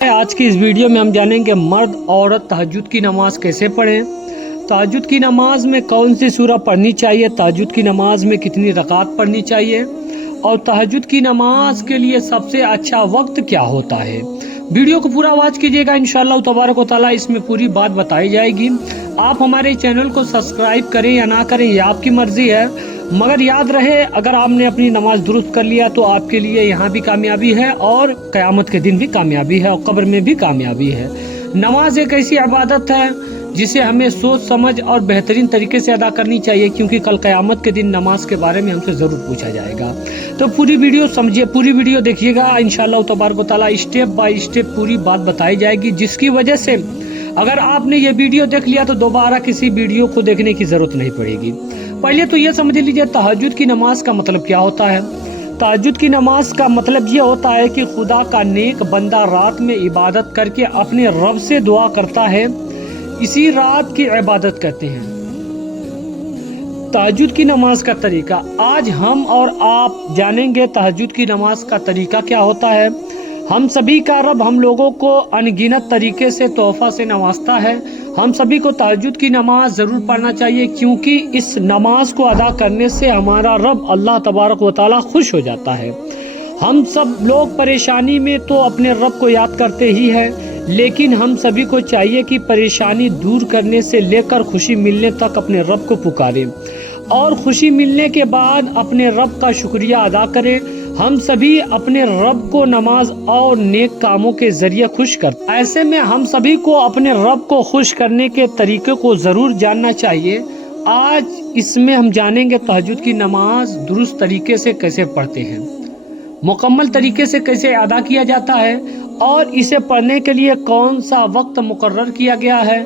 आज की इस वीडियो में हम जानेंगे मर्द औरत तहज्जुद की नमाज कैसे पढ़ें, तहज्जुद की नमाज में कौन सी सूरह पढ़नी चाहिए, तहज्जुद की नमाज में कितनी रकात पढ़नी चाहिए और तहज्जुद की नमाज के लिए सबसे अच्छा वक्त क्या होता है। वीडियो को पूरा वॉच कीजिएगा, इंशाअल्लाह तबारक व तआला इसमें पूरी बात बताई जाएगी। आप हमारे चैनल को सब्सक्राइब करें या ना करें ये आपकी मर्जी है, मगर याद रहे अगर आपने अपनी नमाज दुरुस्त कर लिया तो आपके लिए यहाँ भी कामयाबी है और क़यामत के दिन भी कामयाबी है और कब्र में भी कामयाबी है। नमाज एक ऐसी इबादत है जिसे हमें सोच समझ और बेहतरीन तरीके से अदा करनी चाहिए, क्योंकि कल क़यामत के दिन नमाज के बारे में हमसे ज़रूर पूछा जाएगा। तो पूरी वीडियो समझिए, पूरी वीडियो देखिएगा, इंशाअल्लाह तबारक व तआला स्टेप बाय स्टेप पूरी बात बताई जाएगी, जिसकी वजह से अगर आपने ये वीडियो देख लिया तो दोबारा किसी वीडियो को देखने की ज़रूरत नहीं पड़ेगी। पहले तो ये समझ लीजिए तहज्जुद की नमाज का मतलब क्या होता है। तहज्जुद की नमाज का मतलब ये होता है कि खुदा का नेक बंदा रात में इबादत करके अपने रब से दुआ करता है, इसी रात की इबादत करते हैं। तहज्जुद की नमाज का तरीका आज हम और आप जानेंगे। तहज्जुद की नमाज का तरीका क्या होता है। हम सभी का रब हम लोगों को अनगिनत तरीके से तोहफा से नवाजता है। हम सभी को तहज्जुद की नमाज ज़रूर पढ़ना चाहिए, क्योंकि इस नमाज को अदा करने से हमारा रब अल्लाह तबारक व तआला खुश हो जाता है। हम सब लोग परेशानी में तो अपने रब को याद करते ही हैं, लेकिन हम सभी को चाहिए कि परेशानी दूर करने से लेकर खुशी मिलने तक अपने रब को पुकारें और खुशी मिलने के बाद अपने रब का शुक्रिया अदा करें। हम सभी अपने रब को नमाज और नेक कामों के जरिए खुश करते हैं। ऐसे में हम सभी को अपने रब को खुश करने के तरीके को ज़रूर जानना चाहिए। आज इसमें हम जानेंगे तहज्जुद की नमाज दुरुस्त तरीके से कैसे पढ़ते हैं, मुकम्मल तरीके से कैसे अदा किया जाता है और इसे पढ़ने के लिए कौन सा वक्त मुकर्रर किया गया है,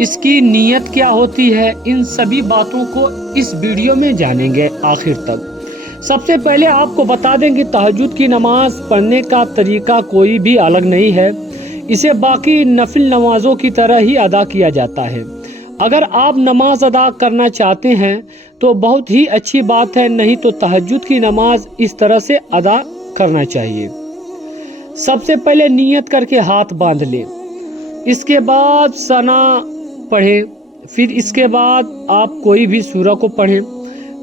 इसकी नीयत क्या होती है। इन सभी बातों को इस वीडियो में जानेंगे आखिर तक। सबसे पहले आपको बता दें कि तहज्जुद की नमाज पढ़ने का तरीका कोई भी अलग नहीं है, इसे बाकी नफिल नमाजों की तरह ही अदा किया जाता है। अगर आप नमाज अदा करना चाहते हैं तो बहुत ही अच्छी बात है, नहीं तो तहज्जुद की नमाज इस तरह से अदा करना चाहिए। सबसे पहले नियत करके हाथ बांध लें, इसके बाद सना पढ़ें, फिर इसके बाद आप कोई भी सूरह को पढ़ें,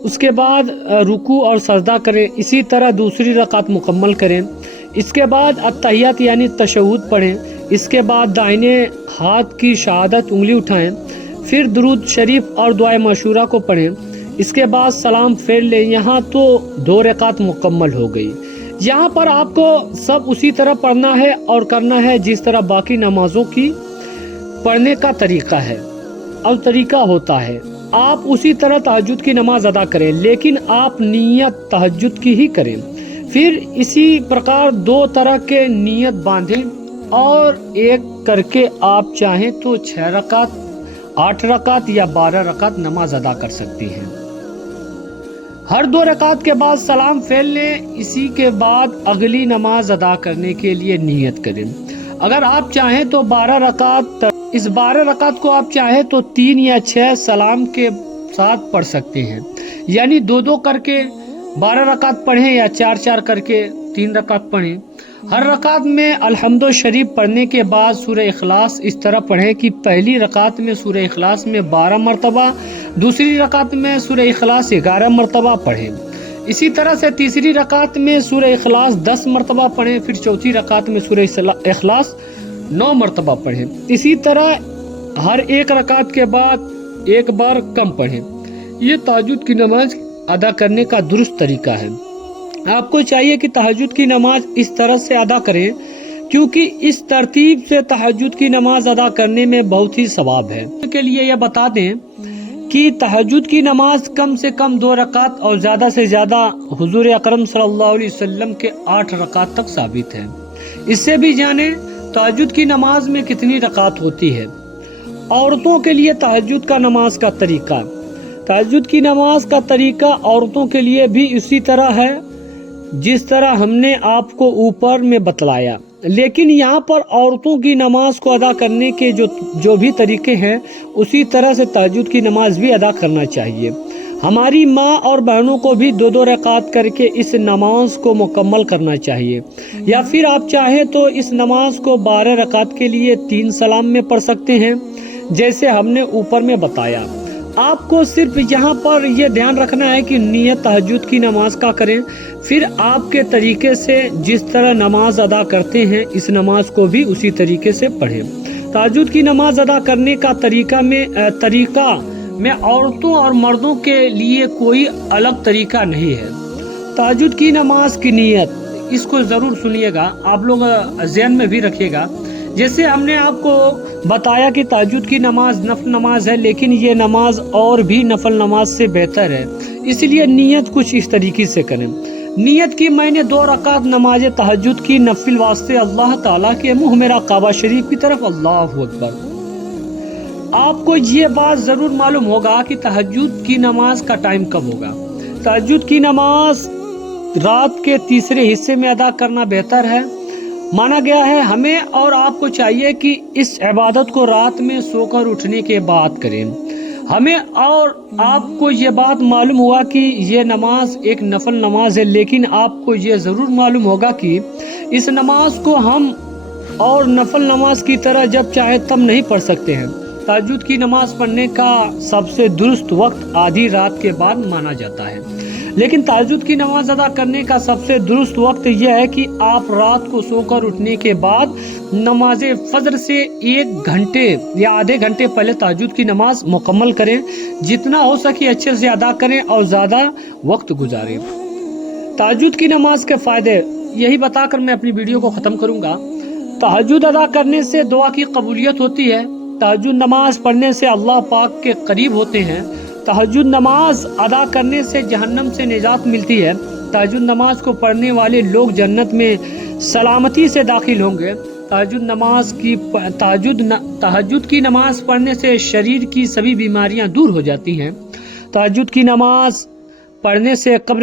उसके बाद रुकू और सजदा करें। इसी तरह दूसरी रकात मुकम्मल करें। इसके बाद अत्तहियात यानी तशहुद पढ़ें। इसके बाद दाहिने हाथ की शहादत उंगली उठाएं, फिर दुरूद शरीफ और दुआए मशूरा को पढ़ें। इसके बाद सलाम फेर लें। यहाँ तो 2 रकात मुकम्मल हो गई। यहाँ पर आपको सब उसी तरह पढ़ना है और करना है जिस तरह बाकी नमाजों की पढ़ने का तरीका है और तरीका होता है। आप उसी तरह तहज्जुद की नमाज अदा करें, लेकिन आप नियत तहज्जुद की ही करें। फिर इसी प्रकार 2 तरह के नियत बांधें और एक करके आप चाहें तो 6 रकात, 8 रकात या 12 रकात नमाज अदा कर सकती हैं। हर 2 रकात के बाद सलाम फेर लें। इसी के बाद अगली नमाज अदा करने के लिए नियत करें। अगर आप चाहें तो 12 रकात, इस 12 रकात को आप चाहें तो 3 या 6 सलाम के साथ पढ़ सकते हैं, यानी 2-2 करके 12 रकात पढ़ें या 4-4 करके 3 रकात पढ़ें। हर रकात में अल्हम्दु शरीफ पढ़ने के बाद सूरह इखलास इस तरह पढ़ें कि पहली रकात में सूरह इखलास में 12 मरतबा, दूसरी रकात में सूरह इखलास 11 मरतबा पढ़ें। इसी तरह से तीसरी रकात में सूरह इखलास 10 मरतबा पढ़ें, फिर चौथी रकात में सूरह इखलास 9 मरतबा पढ़ें। इसी तरह हर एक रकात के बाद एक बार कम पढ़ें। ये तहज्जुद की नमाज अदा करने का दुरुस्त तरीका है। आपको चाहिए कि तहज्जुद की नमाज इस तरह से अदा करें, क्योंकि इस तरतीब से तहज्जुद की नमाज अदा करने में बहुत ही सवाब है। के लिए यह बता दें कि तहज्जुद की नमाज कम से कम 2 रकात और ज़्यादा से ज़्यादा हुजूर अकरम सल्लल्लाहु अलैहि वसल्लम के 8 रकात तक साबित है। इससे भी जाने तहज्जुद की नमाज में कितनी रकात होती है। औरतों के लिए तहज्जुद का नमाज का तरीका, तहज्जुद की नमाज का तरीका औरतों के लिए भी उसी तरह है जिस तरह हमने आपको ऊपर में बतलाया, लेकिन यहाँ पर औरतों की नमाज को अदा करने के जो भी तरीके हैं उसी तरह से तहज्जुद की नमाज भी अदा करना चाहिए। हमारी माँ और बहनों को भी 2-2 रकात करके इस नमाज को मुकम्मल करना चाहिए, या फिर आप चाहे तो इस नमाज को 12 रकात के लिए 3 सलाम में पढ़ सकते हैं, जैसे हमने ऊपर में बताया। आपको सिर्फ यहाँ पर यह ध्यान रखना है कि नियत तहज्जुद की नमाज का करें, फिर आपके तरीके से जिस तरह नमाज अदा करते हैं इस नमाज को भी उसी तरीके से पढ़ें। तहज्जुद की नमाज अदा करने का तरीका में औरतों और मर्दों के लिए कोई अलग तरीका नहीं है। तहज्जुद की नमाज की नियत, इसको ज़रूर सुनिएगा, आप लोग ज़हन में भी रखिएगा। जैसे हमने आपको बताया कि तहज्जुद की नमाज नफल नमाज है, लेकिन ये नमाज और भी नफल नमाज से बेहतर है, इसलिए नियत कुछ इस तरीके से करें। नियत की मैंने 2 रकात नमाज तहज्जुद की नफिल वास्ते अल्लाह ताला के मुँह मेरा काबा शरीफ की तरफ, अल्लाहु अकबर। आपको ये बात ज़रूर मालूम होगा कि तहज्जुद की नमाज का टाइम कब होगा। तहज्जुद की नमाज रात के तीसरे हिस्से में अदा करना बेहतर है माना गया है। हमें और आपको चाहिए कि इस इबादत को रात में सोकर उठने के बाद करें। हमें और आपको ये बात मालूम हुआ कि ये नमाज एक नफल नमाज है, लेकिन आपको ये ज़रूर मालूम होगा कि इस नमाज को हम और नफल नमाज की तरह जब चाहे तब नहीं पढ़ सकते हैं। तहज्जुद की नमाज पढ़ने का सबसे दुरुस्त वक्त आधी रात के बाद माना जाता है, लेकिन तहज्जुद की नमाज अदा करने का सबसे दुरुस्त वक्त यह है कि आप रात को सोकर उठने के बाद नमाज फजर से 1 घंटे या आधे घंटे पहले तहज्जुद की नमाज मुकम्मल करें। जितना हो सके अच्छे से अदा करें और ज़्यादा वक्त गुजारें। तहज्जुद की नमाज के फ़ायदे यही बताकर मैं अपनी वीडियो को ख़त्म करूँगा। तहज्जुद अदा करने से दुआ की कबूलियत होती है। तहज्जुद नमाज पढ़ने से अल्लाह पाक के करीब होते हैं। तहज्जुद नमाज अदा करने से जहन्नम से निजात मिलती है। तहज्जुद नमाज को पढ़ने वाले लोग जन्नत में सलामती से दाखिल होंगे। तहज्जुद की नमाज पढ़ने से शरीर की सभी बीमारियां दूर हो जाती हैं। तहज्जुद की नमाज पढ़ने से कब्र